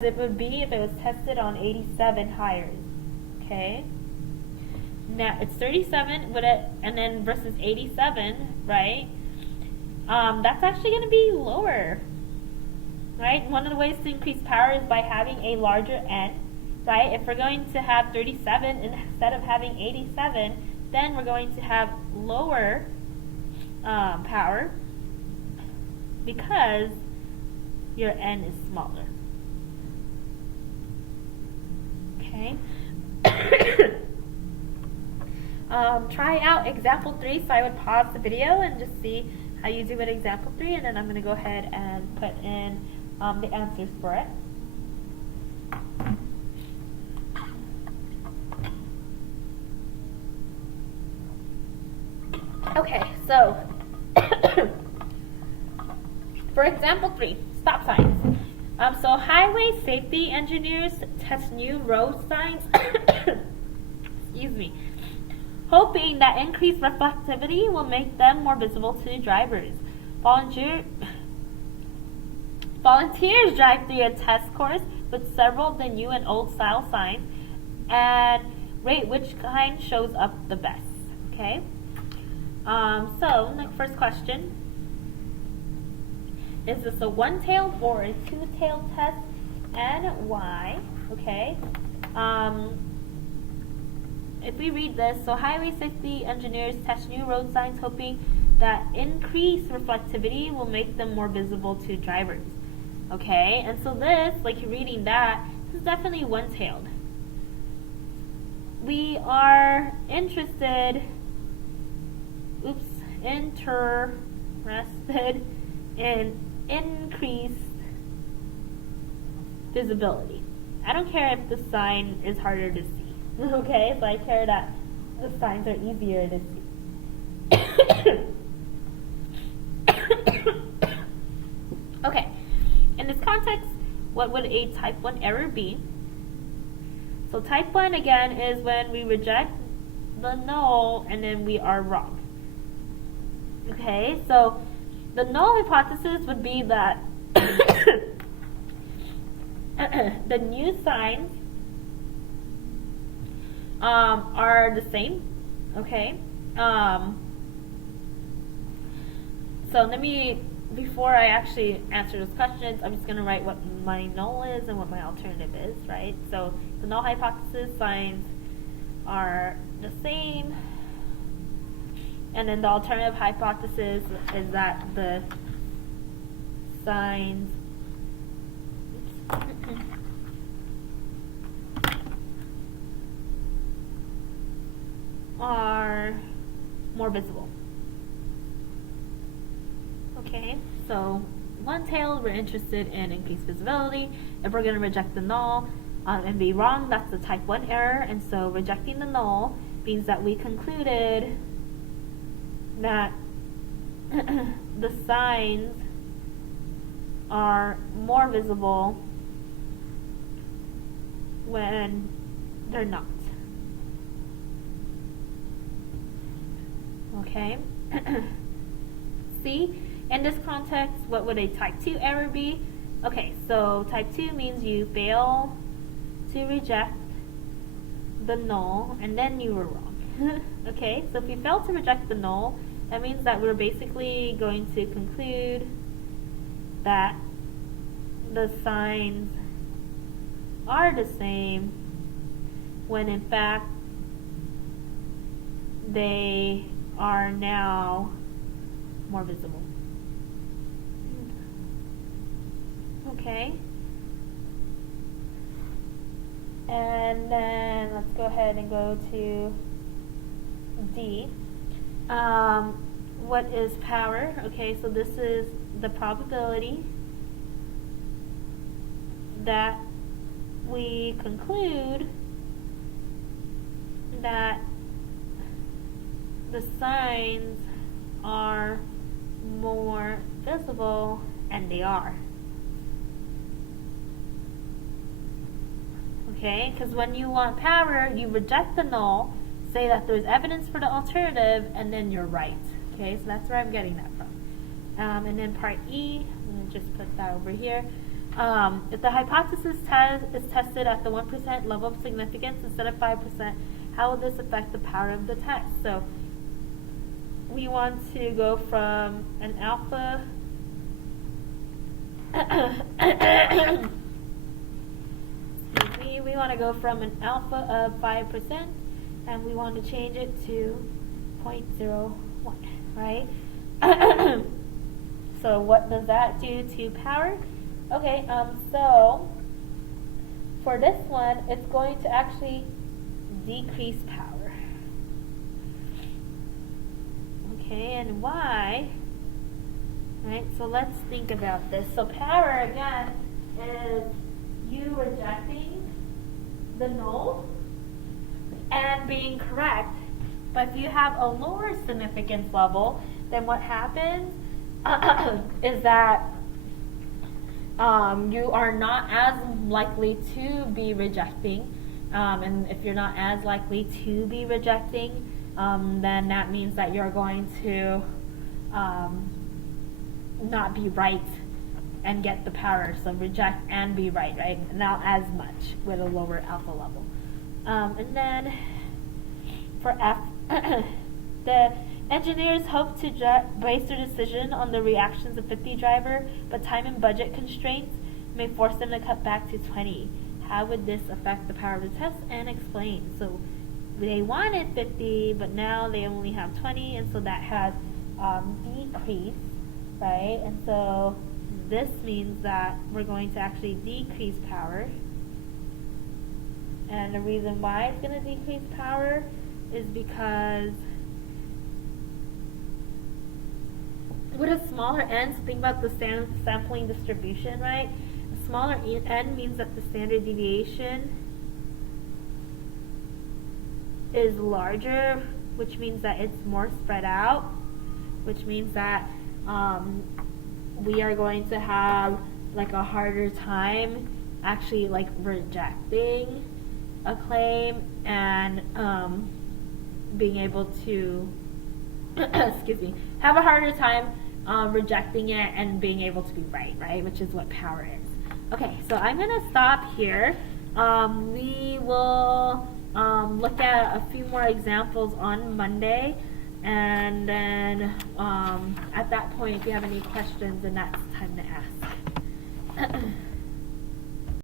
it would be if it was tested on 87 hires. Okay. Now it's 37 with it, and then versus 87, right? That's actually going to be lower, right? One of the ways to increase power is by having a larger N, right? If we're going to have 37 instead of having 87, then we're going to have lower power because your N is smaller. Okay. Try out example 3, so I would pause the video and just see how you do with example 3, and then I'm going to go ahead and put in the answers for it. Okay, so for example 3, stop signs. So highway safety engineers test new road signs, excuse me, hoping that increased reflectivity will make them more visible to drivers. Volunteers drive through a test course with several of the new and old style signs and rate which kind shows up the best. Okay. So, like first question. Is this a one-tailed or a two-tailed test, and why? Okay. If we read this, so highway safety engineers test new road signs hoping that increased reflectivity will make them more visible to drivers. Okay, and so this, like you're reading that, this is definitely one-tailed. We are interested in increased visibility. I don't care if the sign is harder to see. Okay, so I care that the signs are easier to see. Okay, in this context, what would a type 1 error be? So type 1 again is when we reject the null and then we are wrong. Okay, so the null hypothesis would be that the new signs are the same. Okay, so let me, before I actually answer those questions, I'm just going to write what my null is and what my alternative is, right? So the null hypothesis signs are the same, and then the alternative hypothesis is that the signs are more visible. Okay, so one-tailed, we're interested in increased visibility. If we're going to reject the null and be wrong, that's the type 1 error, and so rejecting the null means that we concluded that the signs are more visible when they're not. Okay. See, in this context, what would a type 2 error be? Okay, so type 2 means you fail to reject the null and then you were wrong. Okay, so if we fail to reject the null, that means that we're basically going to conclude that the signs are the same when in fact they are now more visible. Okay. And then let's go ahead and go to D. What is power? Okay, so this is the probability that we conclude that the signs are more visible, and they are. Okay, because when you want power, you reject the null, say that there's evidence for the alternative, and then you're right. Okay, so that's where I'm getting that from. And then part E, I'm going to just put that over here. If the hypothesis test is tested at the 1% level of significance instead of 5%, how will this affect the power of the test? So we want to go from an alpha we want to go from an alpha of 5% and we want to change it to 0.01, right? So what does that do to power? Okay, so for this one, it's going to actually decrease power. Okay, and why? Right, so let's think about this. So power, again, is you rejecting the null and being correct. But if you have a lower significance level, then what happens is that you are not as likely to be rejecting. And if you're not as likely to be rejecting, then that means that you're going to not be right and get the power. So reject and be right, right? Not as much with a lower alpha level. And then for F, the engineers hope to base their decision on the reactions of 50 driver, but time and budget constraints may force them to cut back to 20. How would this affect the power of the test? And explain. So they wanted 50, but now they only have 20, and so that has decreased, right? And so this means that we're going to actually decrease power. And the reason why it's going to decrease power is because with a smaller n, so think about the sampling distribution, right? A smaller n means that the standard deviation is larger, which means that it's more spread out, which means that we are going to have like a harder time actually like rejecting a claim and being able to excuse me, have a harder time rejecting it and being able to be right, which is what power is. Okay, so I'm going to stop here. We will look at a few more examples on Monday, and then at that point, if you have any questions, then that's time to ask.